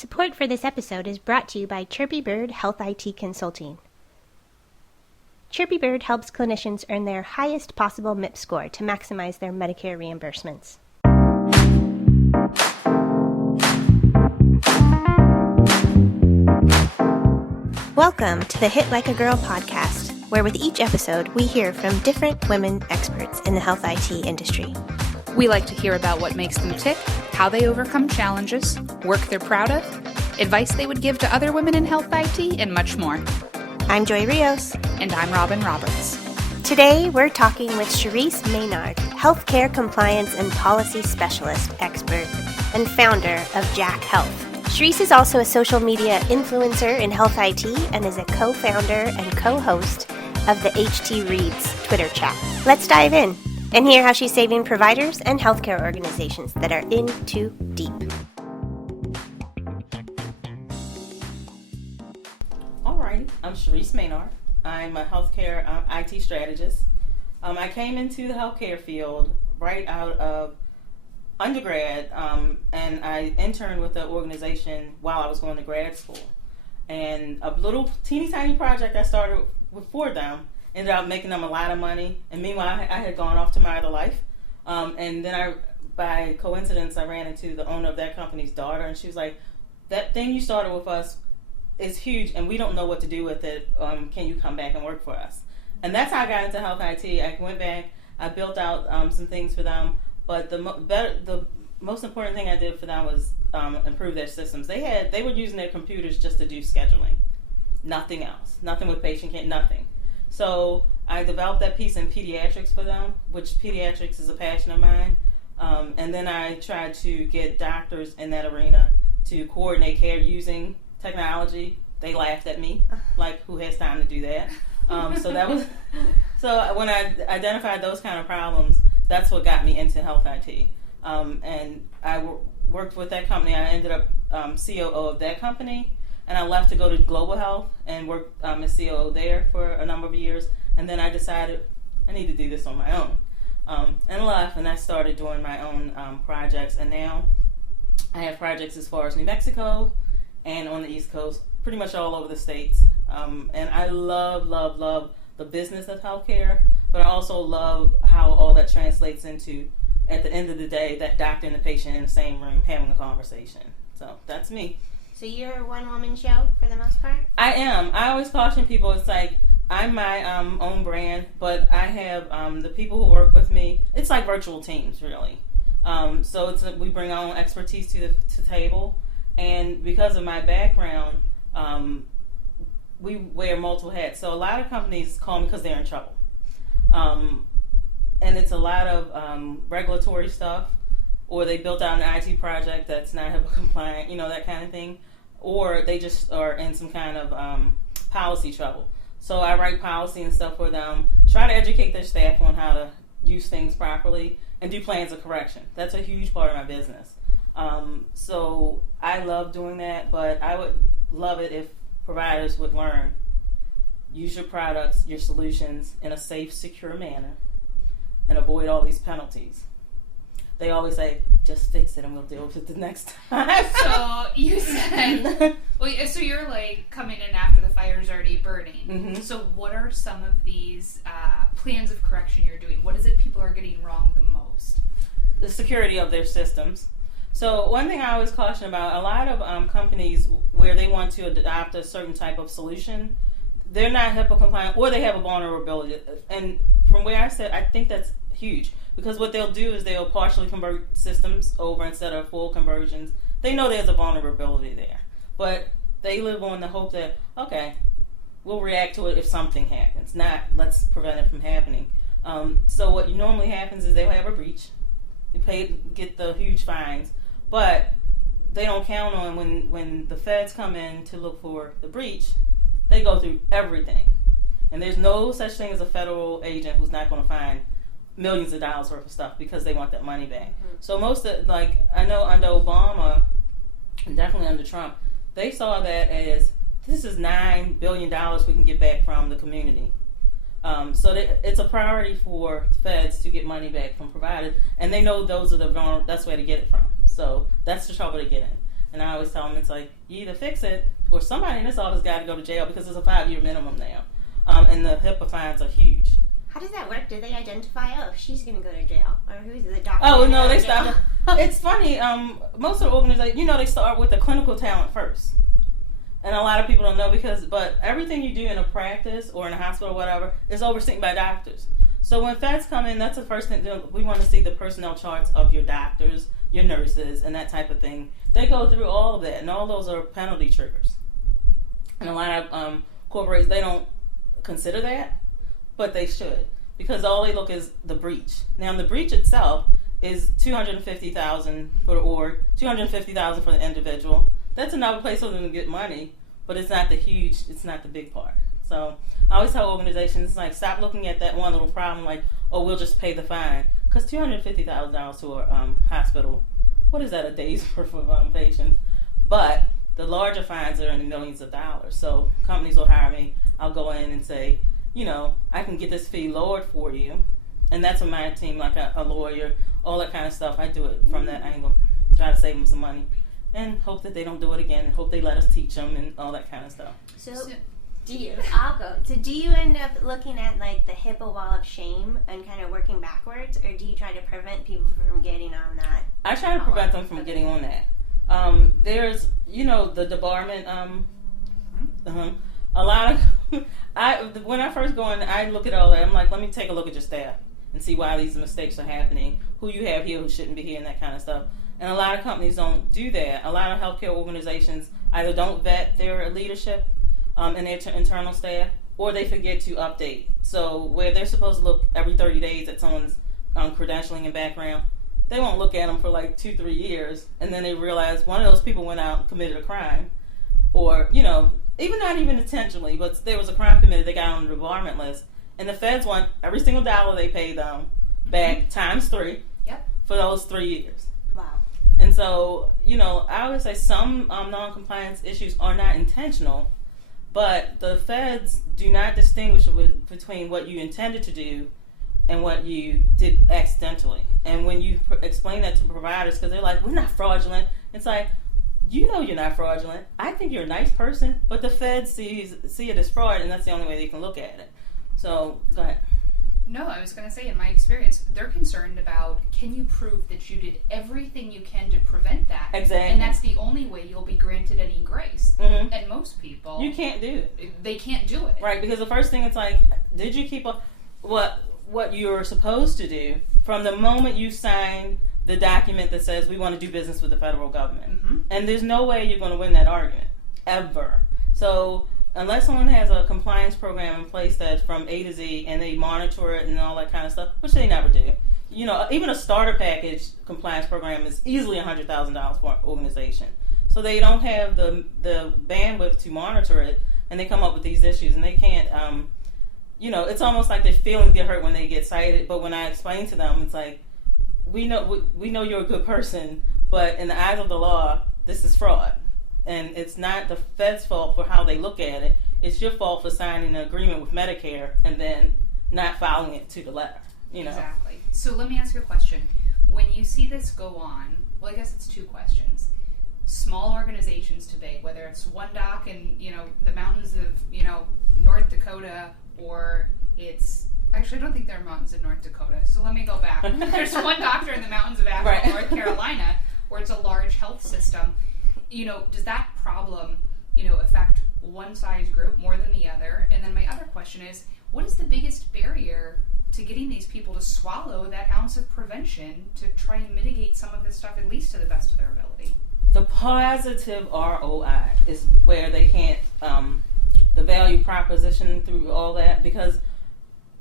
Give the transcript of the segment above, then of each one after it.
Support for this episode is brought to you by Chirpy Bird Health IT Consulting. Chirpy Bird helps clinicians earn their highest possible MIP score to maximize their Medicare reimbursements. Welcome to the Hit Like a Girl podcast, where with each episode we hear from different women experts in the health IT industry. We like to hear about what makes them tick, how they overcome challenges, work they're proud of, advice they would give to other women in health IT, and much more. I'm Joy Rios. And I'm Robin Roberts. Today we're talking with Shereese Maynard, Healthcare Compliance and Policy Specialist expert and founder of Jack Health. Shereese is also a social media influencer in health IT and is a co-founder and co-host of the HT Reads Twitter chat. Let's dive in and hear how she's saving providers and healthcare organizations that are in too deep. Alrighty, I'm Shereese Maynard. I'm a healthcare IT strategist. I came into the healthcare field right out of undergrad, and I interned with the organization while I was going to grad school. And a little teeny tiny project I started for them ended up making them a lot of money. And meanwhile, I had gone off to my other life. And then by coincidence, I ran into the owner of that company's daughter, and she was like, "That thing you started with us is huge, and we don't know what to do with it. Can you come back and work for us?" And that's how I got into health IT. I went back, I built out some things for them, but the most important thing I did for them was improve their systems. They were using their computers just to do scheduling, nothing else, nothing with patient care, nothing. So I developed that piece in pediatrics for them, which pediatrics is a passion of mine. And then I tried to get doctors in that arena to coordinate care using technology. They laughed at me, like, who has time to do that? So when I identified those kind of problems, that's what got me into health IT. And I worked with that company. I ended up COO of that company, and I left to go to Global Health and work as COO there for a number of years. And then I decided I need to do this on my own, and left, and I started doing my own projects. And now I have projects as far as New Mexico and on the East Coast, pretty much all over the states. And I love the business of healthcare, but I also love how all that translates into, at the end of the day, that doctor and the patient in the same room having a conversation. So that's me. So you're a one-woman show for the most part? I am. I always caution people, it's like, I'm my own brand, but I have the people who work with me. It's like virtual teams, really. So we bring our own expertise to the table. And because of my background, we wear multiple hats. So a lot of companies call me because they're in trouble. And it's a lot of regulatory stuff, or they built out an IT project that's not HIPAA compliant, that kind of thing. Or they just are in some kind of policy trouble. So I write policy and stuff for them, try to educate their staff on how to use things properly, and do plans of correction. That's a huge part of my business. So I love doing that, but I would love it if providers would learn, use your products, your solutions in a safe, secure manner, and avoid all these penalties. They always say, just fix it and we'll deal with it the next time. So you said, so you're like coming in after the fire's already burning. Mm-hmm. So what are some of these plans of correction you're doing? What is it people are getting wrong the most? The security of their systems. So one thing I always caution about, a lot of companies where they want to adopt a certain type of solution, they're not HIPAA compliant, or they have a vulnerability. And from where I sit, I think that's huge, because what they'll do is they'll partially convert systems over instead of full conversions. They know there's a vulnerability there, but they live on the hope that, okay, we'll react to it if something happens, not let's prevent it from happening. So what normally happens is they'll have a breach, get the huge fines, but they don't count on when the feds come in to look for the breach, they go through everything. And there's no such thing as a federal agent who's not going to find millions of dollars worth of stuff because they want that money back. Mm-hmm. So most of, I know under Obama, and definitely under Trump, they saw that as, this is $9 billion we can get back from the community. So it's a priority for feds to get money back from providers, and they know those are the best way to get it from. So that's the trouble to get in. And I always tell them, it's like, you either fix it or somebody in this office got to go to jail because it's a 5-year minimum now. And the HIPAA fines are huge. How does that work? Do they identify, oh, she's going to go to jail? Or who's the doctor? Oh, no, they stop. It's funny. Most of the organizations, they start with the clinical talent first. And a lot of people don't know but everything you do in a practice or in a hospital or whatever is overseen by doctors. So when feds come in, that's the first thing. We want to see the personnel charts of your doctors, your nurses, and that type of thing. They go through all of that, and all those are penalty triggers. And a lot of corporations, they don't consider that, but they should, because all they look is the breach. Now, the breach itself is $250,000 for the org, $250,000 for the individual. That's another place for them to get money, but it's not the big part. So I always tell organizations, like, stop looking at that one little problem like, oh, we'll just pay the fine. Because $250,000 to a hospital, what is that, a day's worth of patients? But the larger fines are in the millions of dollars. So companies will hire me. I'll go in and say, I can get this fee lowered for you. And that's with my team, like a lawyer, all that kind of stuff. I do it from that angle. Try to save them some money. And hope that they don't do it again. And hope they let us teach them and all that kind of stuff. So I'll go. So do you end up looking at like the HIPAA wall of shame and kind of working backwards, or do you try to prevent people from getting on that? I try to prevent them from getting on that. There's, the debarment. A lot of when I first go in, I look at all that. I'm like, let me take a look at your staff and see why these mistakes are happening. Who you have here, who shouldn't be here, and that kind of stuff. And a lot of companies don't do that. A lot of healthcare organizations either don't vet their leadership and their internal staff, or they forget to update. So where they're supposed to look every 30 days at someone's credentialing and background, they won't look at them for like 2-3 years, and then they realize one of those people went out and committed a crime, or even not even intentionally, but there was a crime committed, they got on the debarment list, and the feds want every single dollar they pay them back times 3 for those 3 years. Wow. And so, I always say some non-compliance issues are not intentional, but the feds do not distinguish between what you intended to do and what you did accidentally. And when you explain that to providers, because they're like, we're not fraudulent, it's like, you're not fraudulent. I think you're a nice person, but the feds see it as fraud, and that's the only way they can look at it. So, go ahead. No, I was going to say, in my experience, they're concerned about, can you prove that you did everything you can to prevent that? Exactly. And that's the only way you'll be granted any grace. Mm-hmm. And most people... You can't do it. They can't do it. Right, because the first thing, it's like, did you keep up what you're supposed to do from the moment you sign the document that says we want to do business with the federal government? Mm-hmm. And there's no way you're going to win that argument, ever. So... unless someone has a compliance program in place that's from A to Z and they monitor it and all that kind of stuff, which they never do. Even a starter package compliance program is easily $100,000 for an organization. So they don't have the bandwidth to monitor it, and they come up with these issues, and they can't, it's almost like their feelings get hurt when they get cited. But when I explain to them, it's like, we know you're a good person, but in the eyes of the law, this is fraud. And it's not the Fed's fault for how they look at it. It's your fault for signing an agreement with Medicare and then not following it to the letter. Exactly. So let me ask you a question. When you see this go on, well, I guess it's 2 questions. Small organizations to big, whether it's one doc in, the mountains of, North Dakota, or it's... Actually, I don't think there are mountains in North Dakota, so let me go back. There's one doctor in the mountains of Asheville, North Carolina, where it's a large health system. Does that problem, affect one size group more than the other? And then my other question is, what is the biggest barrier to getting these people to swallow that ounce of prevention to try and mitigate some of this stuff, at least to the best of their ability? The positive ROI is where they can't, the value proposition through all that, because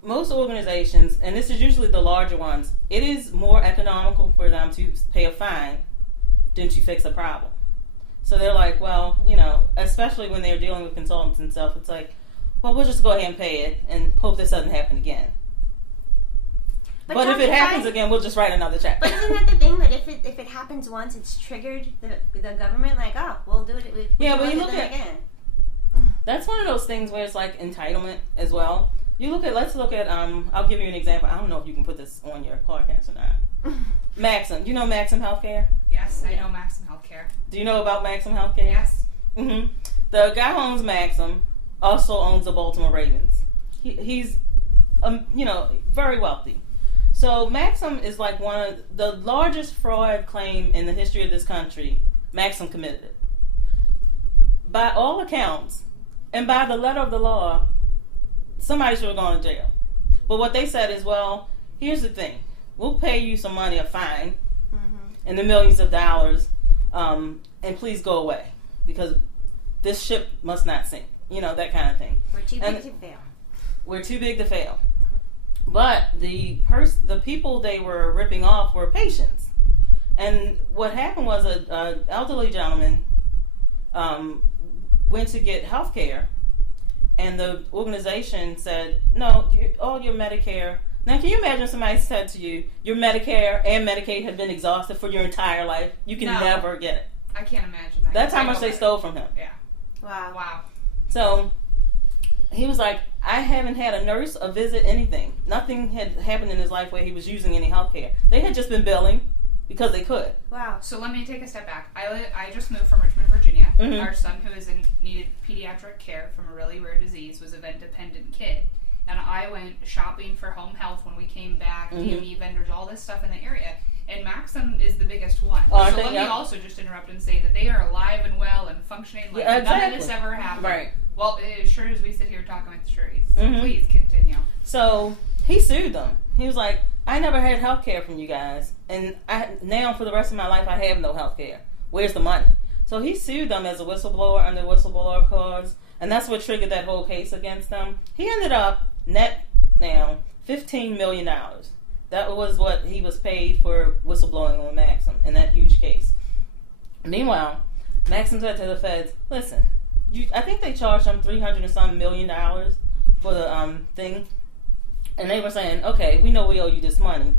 most organizations, and this is usually the larger ones, it is more economical for them to pay a fine than to fix a problem. So they're like, well, especially when they're dealing with consultants and stuff, it's like, well, we'll just go ahead and pay it and hope this doesn't happen again. But if it happens again, we'll just write another check. But isn't that the thing, that if it happens once, it's triggered the government, like, oh, we'll do it. But you look at again. That's one of those things where it's like entitlement as well. Let's look at, I'll give you an example. I don't know if you can put this on your podcast or not. Maxim. Do you know Maxim Healthcare? Yeah. Yes, I know Maxim Healthcare. Do you know about Maxim Healthcare? Yes. Mm-hmm. The guy who owns Maxim also owns the Baltimore Ravens. He's, very wealthy. So Maxim is like one of the largest fraud claim in the history of this country. Maxim committed it. By all accounts, and by the letter of the law, somebody should have gone to jail. But what they said is, well, here's the thing. We'll pay you some money, a fine, in the millions of dollars, and please go away. Because this ship must not sink. That kind of thing. We're too big to fail. We're too big to fail. But the people they were ripping off were patients. And what happened was an elderly gentleman went to get health care, and the organization said, no, all your Medicare. Now, can you imagine somebody said to you, your Medicare and Medicaid have been exhausted for your entire life? You can never get it. I can't imagine that. That's how much they stole from him. Yeah. Wow. So he was like, I haven't had a nurse, a visit, anything. Nothing had happened in his life where he was using any health care. They had just been billing because they could. Wow. So let me take a step back. I just moved from Richmond, Virginia. Mm-hmm. Our son, who needed pediatric care from a really rare disease, was a vent-dependent kid. And I went shopping for home health when we came back, DME vendors, all this stuff in the area. And Maxim is the biggest one. So let me also just interrupt and say that they are alive and well and functioning like none of this ever happened. Right. Well, sure as we sit here talking with Shereese. So please continue. So he sued them. He was like, I never had health care from you guys. And now for the rest of my life, I have no health care. Where's the money? So he sued them as a whistleblower under whistleblower clause. And that's what triggered that whole case against them. He ended up net now $15 million. That was what he was paid for whistleblowing on Maxim in that huge case. Meanwhile, Maxim said to the feds, listen, I think they charged him $300 and some million for the thing. And they were saying, okay, we know we owe you this money.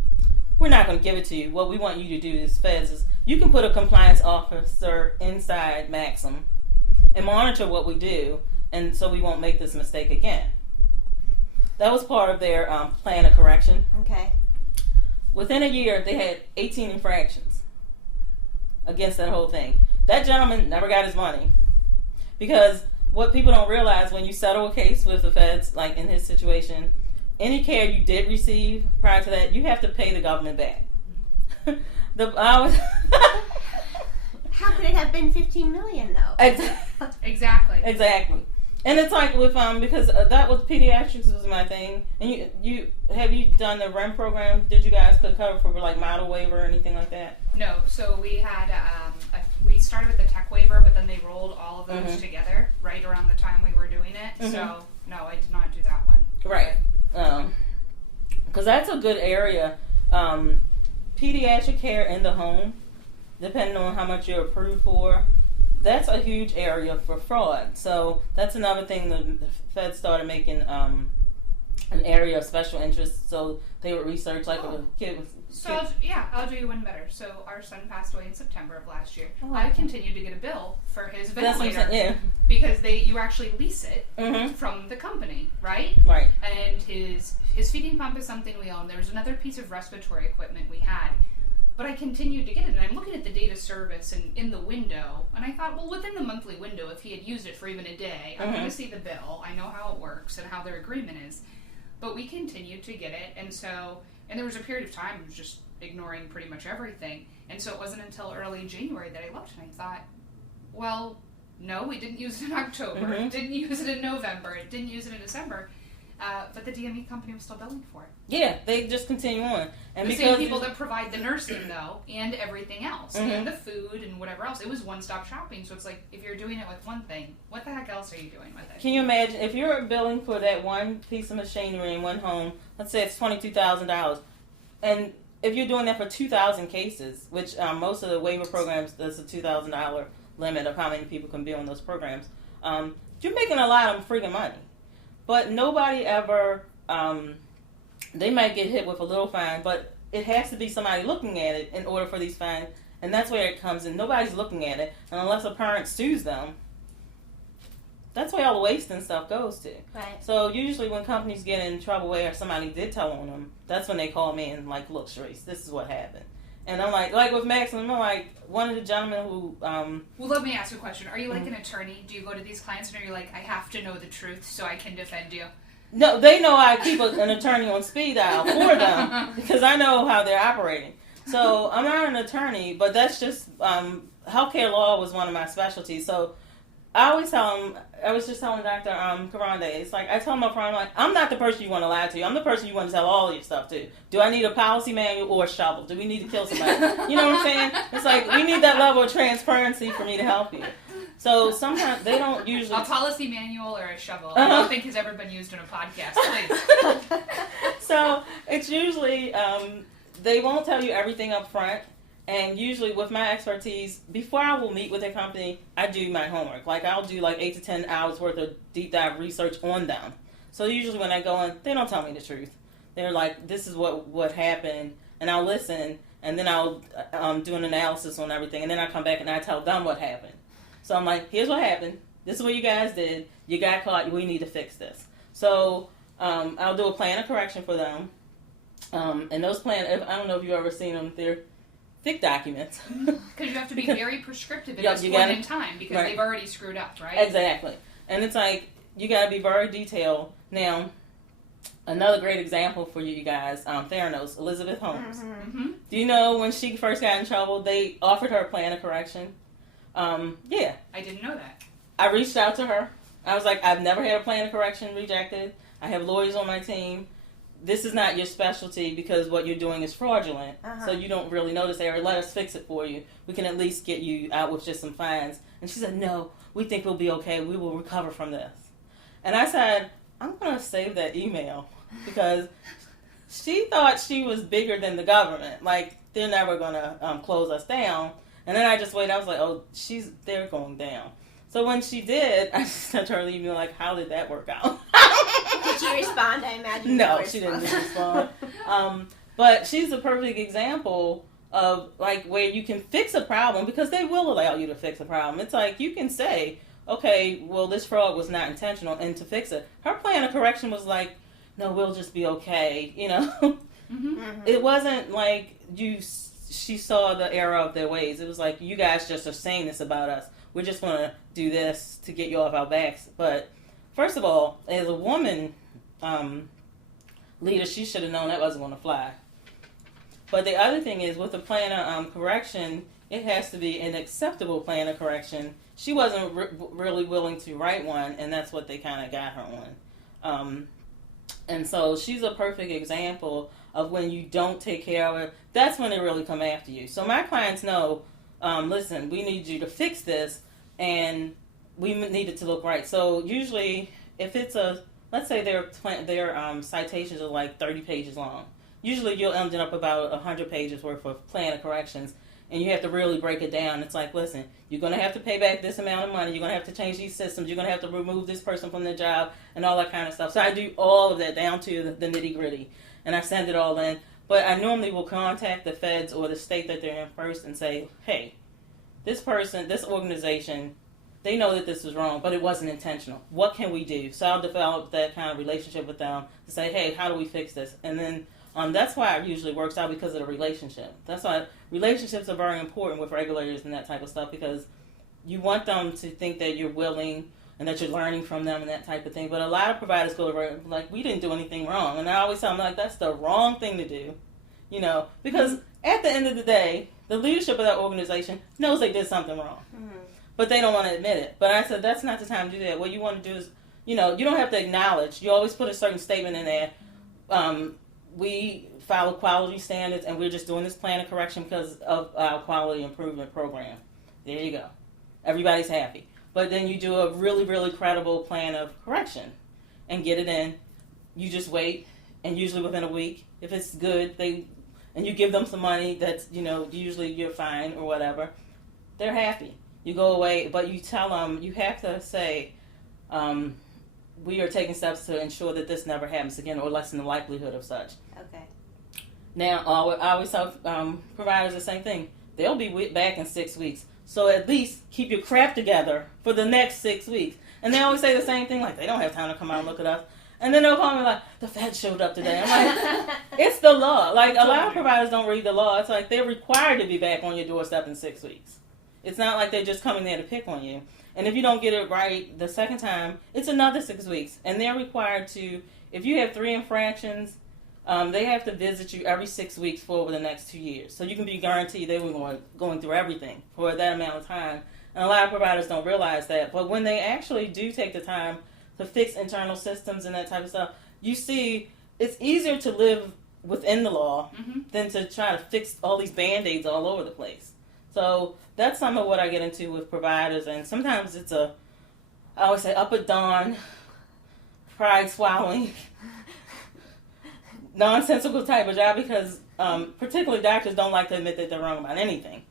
We're not going to give it to you. What we want you to do as feds is you can put a compliance officer inside Maxim and monitor what we do, and so we won't make this mistake again. That was part of their plan of correction. Okay. Within a year, they had 18 infractions against that whole thing. That gentleman never got his money. Because what people don't realize when you settle a case with the feds, like in his situation, any care you did receive prior to that, you have to pay the government back. How could it have been $15 million though? Exactly. And it's like with because that was pediatrics was my thing. And you have you done the REM program? Did you guys could cover for like model waiver or anything like that? No. So we had we started with the tech waiver, but then they rolled all of those together right around the time we were doing it. So no, I did not do that one. Right. Because that's a good area. Pediatric care in the home, depending on how much you're approved for. That's a huge area for fraud. So that's another thing the Fed started making an area of special interest. So they would research like a kid was. So I'll do you one better. So our son passed away in September of last year. I continued to get a bill for his ventilator because you actually lease it from the company, right? Right. And his feeding pump is something we own. There's another piece of respiratory equipment we had. But I continued to get it, and I'm looking at the data service and in the window, and I thought, well, within the monthly window, if he had used it for even a day, I'm going to see the bill. I know how it works and how their agreement is. But we continued to get it, and there was a period of time I was just ignoring pretty much everything. And so it wasn't until early January that I looked, and I thought, well, no, we didn't use it in October, didn't use it in November, didn't use it in December. But the DME company was still billing for it. Yeah, they just continue on. And the same people that provide the nursing, though, and everything else, and the food and whatever else. It was one-stop shopping, so it's like, if you're doing it with one thing, what the heck else are you doing with it? Can you imagine, if you're billing for that one piece of machinery in one home, let's say it's $22,000, and if you're doing that for 2,000 cases, which most of the waiver programs, there's a $2,000 limit of how many people can be on those programs, you're making a lot of freaking money. But nobody ever, they might get hit with a little fine, but it has to be somebody looking at it in order for these fines. And that's where it comes in. Nobody's looking at it. And unless a parent sues them, that's where all the waste and stuff goes to. Right. So usually when companies get in trouble where somebody did tell on them, that's when they call me and like, look, Shereese, this is what happened. And I'm like with Maxim, I'm like, one of the gentlemen who... Well, let me ask you a question. Are you like an attorney? Do you go to these clients and are you like, I have to know the truth so I can defend you? No, they know I keep an attorney on speed dial for them because I know how they're operating. So I'm not an attorney, but that's just... healthcare law was one of my specialties. So I always tell them, I was just telling Dr. Karande, it's like, I tell them up front, I'm like, I'm not the person you want to lie to. I'm the person you want to tell all your stuff to. Do I need a policy manual or a shovel? Do we need to kill somebody? You know what I'm saying? It's like, we need that level of transparency for me to help you. So sometimes they don't usually... A policy manual or a shovel? I don't think has ever been used in a podcast, please. So it's usually, they won't tell you everything up front. And usually with my expertise, before I will meet with a company, I do my homework. Like I'll do like 8 to 10 hours worth of deep dive research on them. So usually when I go in, they don't tell me the truth. They're like, this is what happened. And I'll listen. And then I'll do an analysis on everything. And then I come back and I tell them what happened. So I'm like, here's what happened. This is what you guys did. You got caught. We need to fix this. So I'll do a plan of correction for them. And those plans, I don't know if you've ever seen them. They're thick documents. Because you have to be very prescriptive at this point in time because they've already screwed up, right? Exactly. And it's like, you got to be very detailed. Now, another great example for you guys, Theranos, Elizabeth Holmes. Mm-hmm. Do you know when she first got in trouble, they offered her a plan of correction? Yeah. I didn't know that. I reached out to her. I was like, I've never had a plan of correction rejected. I have lawyers on my team. This is not your specialty because what you're doing is fraudulent. So you don't really know this area. Let us fix it for you. We can at least get you out with just some fines. And she said, no, we think we'll be okay. We will recover from this. And I said, I'm going to save that email because she thought she was bigger than the government. Like, they're never going to close us down. And then I just waited. I was like, oh, they're going down. So when she did, I just sent her an email like, how did that work out? Did she respond? I imagine. No, she didn't respond. But she's a perfect example of like where you can fix a problem because they will allow you to fix a problem. It's like you can say, okay, well, this fraud was not intentional, and to fix it. Her plan of correction was like, no, we'll just be okay, you know? Mm-hmm. It wasn't like she saw the error of their ways. It was like, you guys just are saying this about us. We're just going to do this to get you off our backs. But first of all, as a woman leader, she should have known that wasn't going to fly. But the other thing is, with the plan of correction, it has to be an acceptable plan of correction. She wasn't really willing to write one, and that's what they kind of got her on. And so she's a perfect example of when you don't take care of it, that's when they really come after you. So my clients know, listen, we need you to fix this, and we need it to look right. So usually, if it's let's say their citations are like 30 pages long. Usually you'll end up about 100 pages worth of plan of corrections, and you have to really break it down. It's like, listen, you're going to have to pay back this amount of money. You're going to have to change these systems. You're going to have to remove this person from their job and all that kind of stuff. So I do all of that down to the nitty gritty, and I send it all in. But I normally will contact the feds or the state that they're in first and say, hey, this person, this organization, they know that this was wrong, but it wasn't intentional. What can we do? So I'll develop that kind of relationship with them to say, hey, how do we fix this? And then that's why it usually works out, because of the relationship. That's why relationships are very important with regulators and that type of stuff, because you want them to think that you're willing and that you're learning from them and that type of thing. But a lot of providers go to like, we didn't do anything wrong. And I always tell them, like, that's the wrong thing to do, you know, because at the end of the day, the leadership of that organization knows they did something wrong. Mm-hmm. But they don't want to admit it. But I said, that's not the time to do that. What you want to do is, you know, you don't have to acknowledge. You always put a certain statement in there. We follow quality standards, and we're just doing this plan of correction because of our quality improvement program. There you go. Everybody's happy. But then you do a really, really credible plan of correction and get it in. You just wait, and usually within a week, if it's good, and you give them some money that's, you know, usually you're fine or whatever, they're happy. You go away, but you tell them, you have to say, we are taking steps to ensure that this never happens again or lessen the likelihood of such. Okay. Now, I always tell providers the same thing. They'll be back in 6 weeks. So at least keep your crap together for the next 6 weeks. And they always say the same thing, like, they don't have time to come out and look at us. And then they'll call me like, the Fed showed up today. I'm like, it's the law. Like, a lot of providers don't read the law. It's like they're required to be back on your doorstep in 6 weeks. It's not like they're just coming there to pick on you. And if you don't get it right the second time, it's another 6 weeks. And they're required to, if you have 3 infractions, they have to visit you every 6 weeks for over the next 2 years. So you can be guaranteed they were going through everything for that amount of time. And a lot of providers don't realize that. But when they actually do take the time to fix internal systems and that type of stuff, you see it's easier to live within the law than to try to fix all these Band-Aids all over the place. So that's some of what I get into with providers. And sometimes it's I always say, up at dawn, pride swallowing, nonsensical type of job because particularly doctors don't like to admit that they're wrong about anything.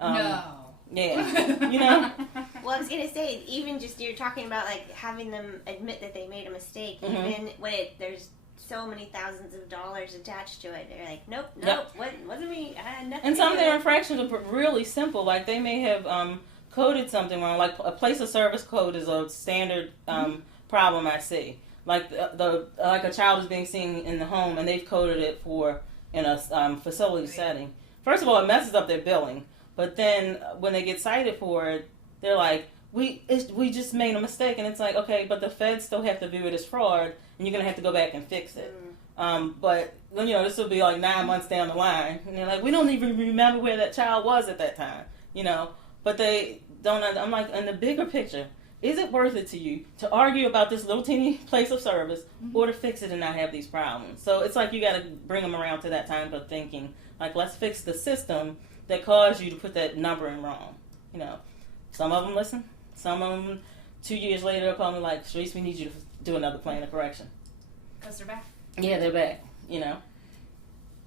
No. Yeah. You know? Well, I was going to say, even just you're talking about like having them admit that they made a mistake, even when there's so many thousands of dollars attached to it. They're like, nope, wasn't me. I had nothing. And some of to do their with it. infractions are really simple. Like they may have coded something wrong. Like a place of service code is a standard problem I see. Like like a child is being seen in the home and they've coded it for in a facility setting. First of all, it messes up their billing. But then when they get cited for it, they're like, we just made a mistake. And it's like, okay, but the feds still have to view it as fraud, and you're going to have to go back and fix it. But, this will be like 9 months down the line. And they're like, we don't even remember where that child was at that time, But they don't, I'm like, in the bigger picture, is it worth it to you to argue about this little teeny place of service or to fix it and not have these problems? So it's like you got to bring them around to that time of thinking, like, let's fix the system that caused you to put that number in wrong. Some of them listen. Some of them, 2 years later, they'll call me like, Shereese, we need you to do another plan of correction. Because they're back. Yeah, they're back,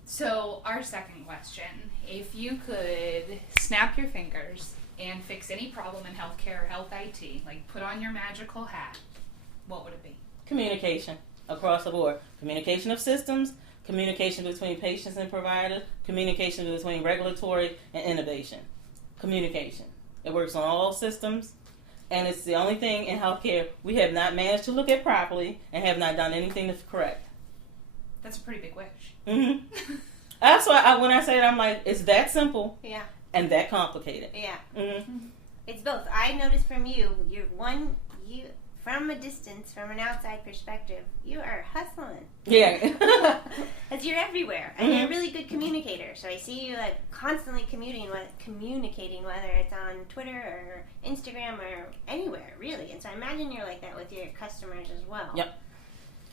So our second question, if you could snap your fingers and fix any problem in healthcare or health IT, like put on your magical hat, what would it be? Communication across the board. Communication of systems, communication between patients and providers, communication between regulatory and innovation. Communication. It works on all systems, and it's the only thing in healthcare we have not managed to look at properly and have not done anything to correct. That's a pretty big wish. Mm-hmm. That's why when I say it, I'm like, it's that simple and that complicated. Yeah. Mm-hmm. It's both. I noticed from you, from a distance, from an outside perspective, you are hustling. Yeah. Because you're everywhere. And you're a really good communicator. So I see you like constantly communicating, whether it's on Twitter or Instagram or anywhere, really. And so I imagine you're like that with your customers as well. Yep.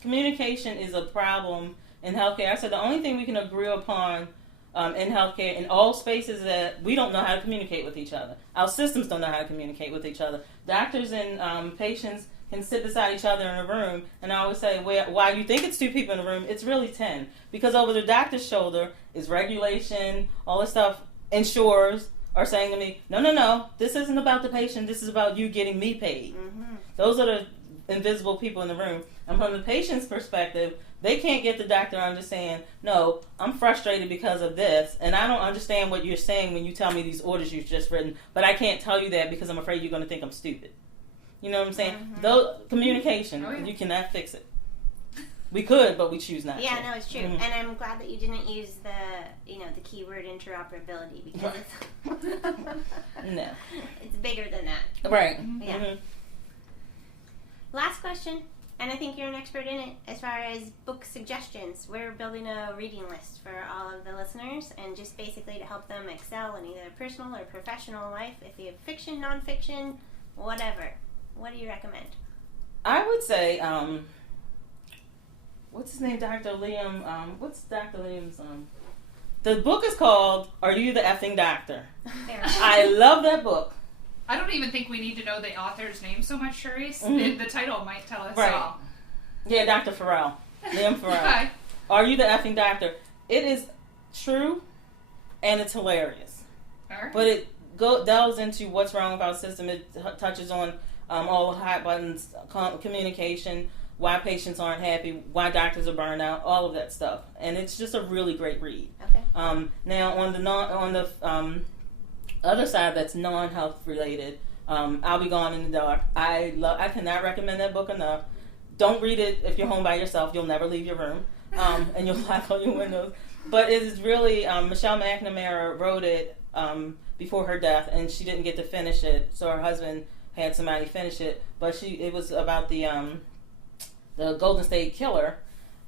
Communication is a problem in healthcare. I said the only thing we can agree upon in healthcare in all spaces is that we don't know how to communicate with each other. Our systems don't know how to communicate with each other. Doctors and patients can sit beside each other in a room, and I always say, why you think it's 2 people in the room, it's really 10. Because over the doctor's shoulder is regulation, all this stuff. Insurers are saying to me, no, this isn't about the patient, this is about you getting me paid. Mm-hmm. Those are the invisible people in the room. And from the patient's perspective, they can't get the doctor to understand, no, I'm frustrated because of this, and I don't understand what you're saying when you tell me these orders you've just written, but I can't tell you that because I'm afraid you're going to think I'm stupid. You know what I'm saying? Though communication, you cannot fix it. We could, but we choose not to. Yeah, no, it's true. And I'm glad that you didn't use the keyword interoperability because No. It's bigger than that. Right. Yeah. Mm-hmm. Last question, and I think you're an expert in it, as far as book suggestions. We're building a reading list for all of the listeners, and just basically to help them excel in either personal or professional life. If you have fiction, nonfiction, whatever. What do you recommend? I would say, what's his name, Dr. Liam? What's Dr. Liam's? The book is called "Are You the Effing Doctor?" I love that book. I don't even think we need to know the author's name so much, Shereese. The title might tell us all. Yeah, Dr. Farrell. Liam Farrell. Okay. Are You the Effing Doctor? It is true, and it's hilarious. All right. But it delves into what's wrong with our system. It touches on all the hot buttons, communication, why patients aren't happy, why doctors are burned out, all of that stuff. And it's just a really great read. Okay. Now, on the other side that's non-health related, I'll Be Gone in the Dark. I cannot recommend that book enough. don't read it if you're home by yourself. You'll never leave your room, and you'll lock all your windows. But it is really, Michelle McNamara wrote it before her death, and she didn't get to finish it, so her husband had somebody finish it. But it was about the Golden State Killer,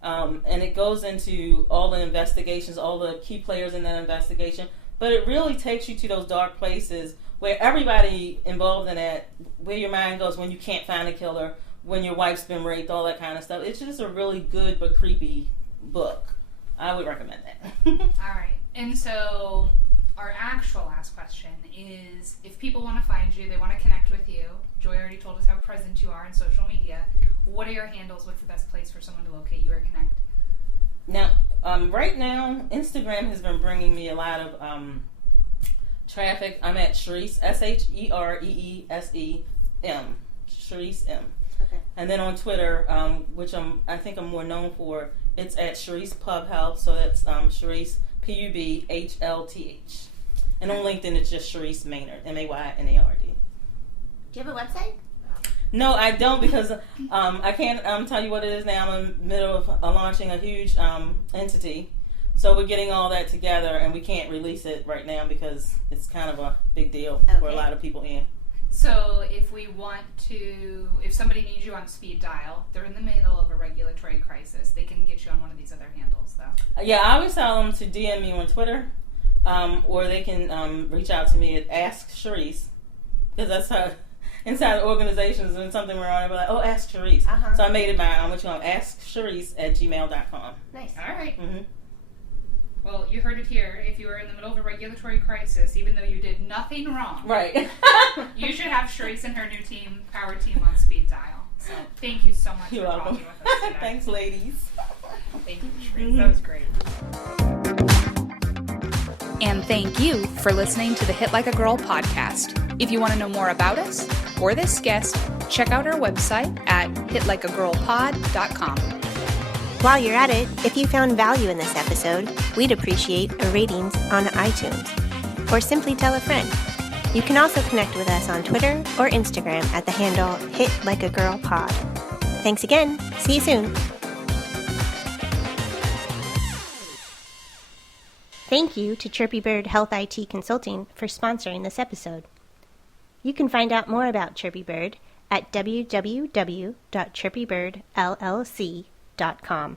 and it goes into all the investigations, all the key players in that investigation. But it really takes you to those dark places where everybody involved in that, where your mind goes when you can't find a killer, when your wife's been raped, all that kind of stuff. It's just a really good but creepy book. I would recommend that. All right. And so our actual last question is, if people want to find you, they want to connect with you, Joy already told us how present you are in social media. What are your handles? What's the best place for someone to locate you or connect? Now, right now, Instagram has been bringing me a lot of traffic. I'm at Shereese, Shereesem, Shereese M. Okay. And then on Twitter, which I think I'm more known for, it's at Shereese Pub Health. So that's Shereese PUBHLTH. And on LinkedIn, it's just Shereese Maynard, Maynard. Do you have a website? No, I don't, because I can't tell you what it is now. I'm in the middle of launching a huge entity. So we're getting all that together, and we can't release it right now because it's kind of a big deal for a lot of people in. So if somebody needs you on speed dial, they're in the middle of a regulatory crisis, they can get you on one of these other handles, though. Yeah, I always tell them to DM me on Twitter, or they can reach out to me at Ask Shereese, because that's how inside the organizations when something we're on, I'll be like, oh, Ask Shereese. Uh-huh. So I made it my own, which is AskShereese@gmail.com. Nice. All right. Mm-hmm. Well, you heard it here. If you were in the middle of a regulatory crisis, even though you did nothing wrong, Right. you should have Shereese and her new team, Power Team, on speed dial. So thank you so much You're for welcome. talking with us today. Thanks, ladies. Thank you, Shereese. That was great. And thank you for listening to the Hit Like a Girl podcast. If you want to know more about us or this guest, check out our website at hitlikeagirlpod.com. While you're at it, if you found value in this episode, we'd appreciate a ratings on iTunes. Or simply tell a friend. You can also connect with us on Twitter or Instagram at the handle hitlikeagirlpod. Thanks again. See you soon. Thank you to Chirpy Bird Health IT Consulting for sponsoring this episode. You can find out more about Chirpy Bird at www.chirpybirdllc.com.